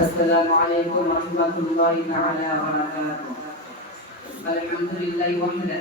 السلام عليكم ورحمة الله تعالى وبركاته. الحمد لله وحده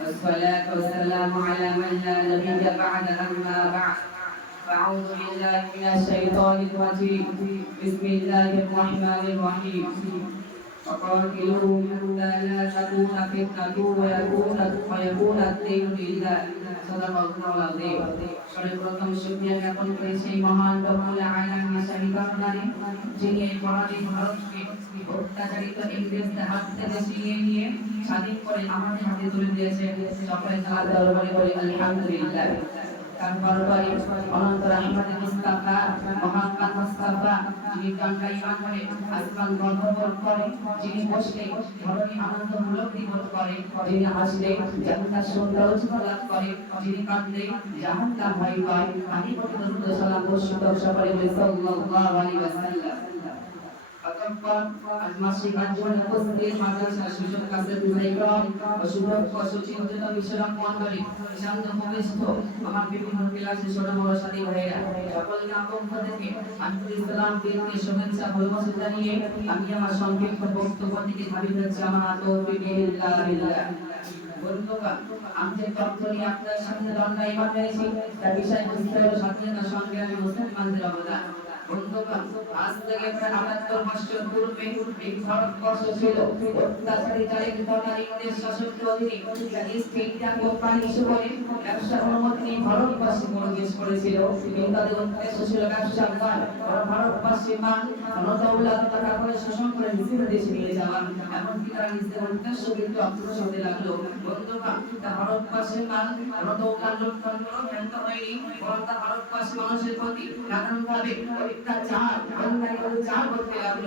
والصلاة والسلام على من لا نبي بعد أما بعد. فأعوذ بالله من الشيطان الرجيم. بسم الله الرحمن الرحيم. وقاتلوهم حتى لا تكون فتنة ويكون ويكون الدين لله صدق الله العظيم সর্বপ্রথম শুকরিয়া জ্ঞাপন করি সেই মহান রব্বুল আলামিনের শাহিদারে যিনি এই পরাধীন ভারতকে অত্যাচারিত ইংরেজদের হাত থেকে ছিনিয়ে নিয়ে স্বাধীন করে আমাদের হাতে তুলে দিয়েছেন সকলে তার দরবারে বলি আলহামদুলিল্লাহ তার দরবারে অনন্ত রহমত মুস্তাফা মোহাম্মদ মুস্তাফা যিনি গঙ্গা ইমান করে আসমান গর্ববোধ করে, যিনি বসলে ধরণী আনন্দ উপলব্ধি বোধ করে, যিনি হাসলে জান্নাত সৌন্দর্য লাভ করে, যিনি কাঁদলে জাহান্নাম ভয় পায় আমি প্রতিদিন সালাম বর্ষিত সকলে বলি, সাল্লাল্লাহু আলাইহি ওয়াসাল্লাম। আমার বিভিন্ন ক্লাসে ছোট বড় সাথী ভাইয়েরা। সকলকে আপন থেকে আন্তরিক ইসলাম দিনকে শুভেচ্ছা, ভালোবাসা জানিয়ে আমি আমার সংক্ষিপ্ত বক্তব্য থেকে ধাবিত হচ্ছে আমার বন্ধুগণ, আমি যে তথ্য নিয়ে আপনার সামনে দণ্ডায় ইমান তার বিষয় বুঝতে হলে স্বাধীনতার সঙ্গে আমি মুসলমানদের অবদান। বন্ধুগণ, আজ থেকে প্রায় আটাত্তর বছর পূর্বে এই ভারতবর্ষ ছিল অত্যাচারী জালিম ধনার ইংরেজ শাসকদের অধীনে যারা কোম্পানি ইস্যু করে অনুমতি নিয়ে ভারতবাসী প্রবেশ করেছিল তাদের উদ্দেশ্য ছিল ব্যবসার নয় ওরা ভারতবাসী মান ধনদৌলত টাকা করে শোষণ করে বিভিন্ন দেশে নিয়ে যাওয়ান এমনকি তারা নিজেদের উদ্দেশ্য কিন্তু অগ্রসর হতে লাগল। বন্ধুরা তা ভারতবাসীর মান ধনদৌলত লোকজন করে ক্ষান্ত হয়নি, বরং তা ভারতবাসী মানুষের প্রতি সাধারণভাবে অত্যাচার, অন্যায় করতে লাগল।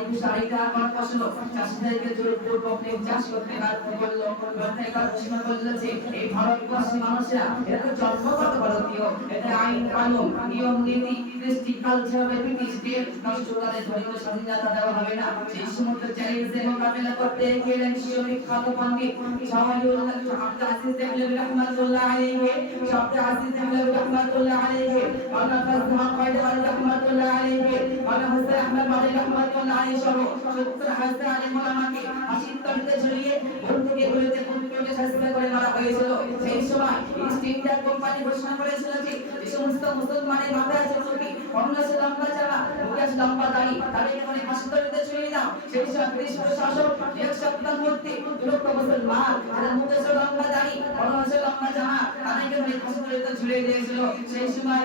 একুশ তারিখটা আমার ফসল চাষিদেরকে জোরপূর্বক চাষ করতে করল? অন্যায় কাজ ঘোষণা করল যে, এই ভারতবর্ষী মানুষেরা, এরা তো জন্মগত ভারতীয়। এটা আইন, কানুন, নিয়ম, নীতি, কৃষ্টি কালচার ব্রিটিশদের নষ্ট তাদের ধর্মীয় স্বাধীনতা দেওয়া হবে না। সেই সমস্ত চ্যালেঞ্জের মোকাবেলা করতে গেলেন বিশ্ববিখ্যাত পণ্ডিত শাহওয়ালিউল্লাহ আব্দুল আজিজ দেহলভি রহমাতুল্লাহ আলাইহি আব্দুল আজিজ দেহলভি রহমাতুল্লাহ আলাইহি মাওলানা ফাজল আলী রহমাতুল্লাহ আলাইহি মাওলানা হুসাইন আহমদ মাদানী রহমাতুল্লাহ আলাইহি সহ সত্তর হাজার আলেম ওলামাকে ফাঁসির তরিতে ঝুলিয়ে বন্ধুকে গুলিতে পুত্রকে শাস্তি করে মারা হয়েছিল। সেই সময় ইস্ট কোম্পানি ঘোষণা করেছিল যে সমস্ত মুসলমানের মাথায় আছে টুপি অন্য লম্বা জামা মুখে লম্বা দাড়ি তাদেরকে মানে ফাঁসি তরিতে দাও। সেই সময় ব্রিটিশ প্রশাসক এক সপ্তাহের মধ্যে দুলক্ষ মুসলমান যাদের মুখে লম্বা দাড়ি, অন্য লম্বা জামা, তাদেরকে মানে তরিতে ঝুলিয়ে দিয়েছিল। সেই সময়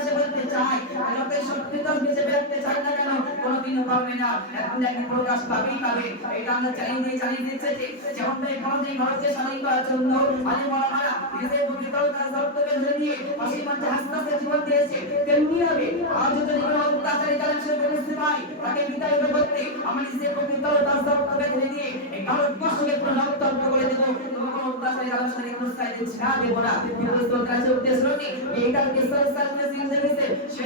হিসেবে যতই সত্যিকার হিসেবে রাখতে চায় না কেন? কোনোদিনও পারবে না। এখন একদিন প্রকাশ পাবেই পাবে। এটা আমরা চালিয়ে দিয়ে চালিয়ে দিচ্ছে যে, যেমন ভাই ভারতের ভারতকে স্বাধীন করার জন্য আলে মরামারা নিজের দল তার রক্তকে ঢেলে দিয়ে ফাঁসি মঞ্চে হাসতে হাসতে জীবন দিয়েছে। তেমনি হবে আজ যদি কোনো অত্যাচারী কালের সে পরিস্থিতি পাই তাকে বিতাড়িত করতে আমরা নিজের দল তার রক্তকে ঢেলে দিয়ে এই ভারতবর্ষকে পুরো রক্তাক্ত করে দেবো। অত্যাচারী সাথে কোনো সাইডে ছাড়া দেবো না। কিন্তু তোর কাছে উদ্দেশ্য কি এইটা কে সরকারের জিন্দগিতে সে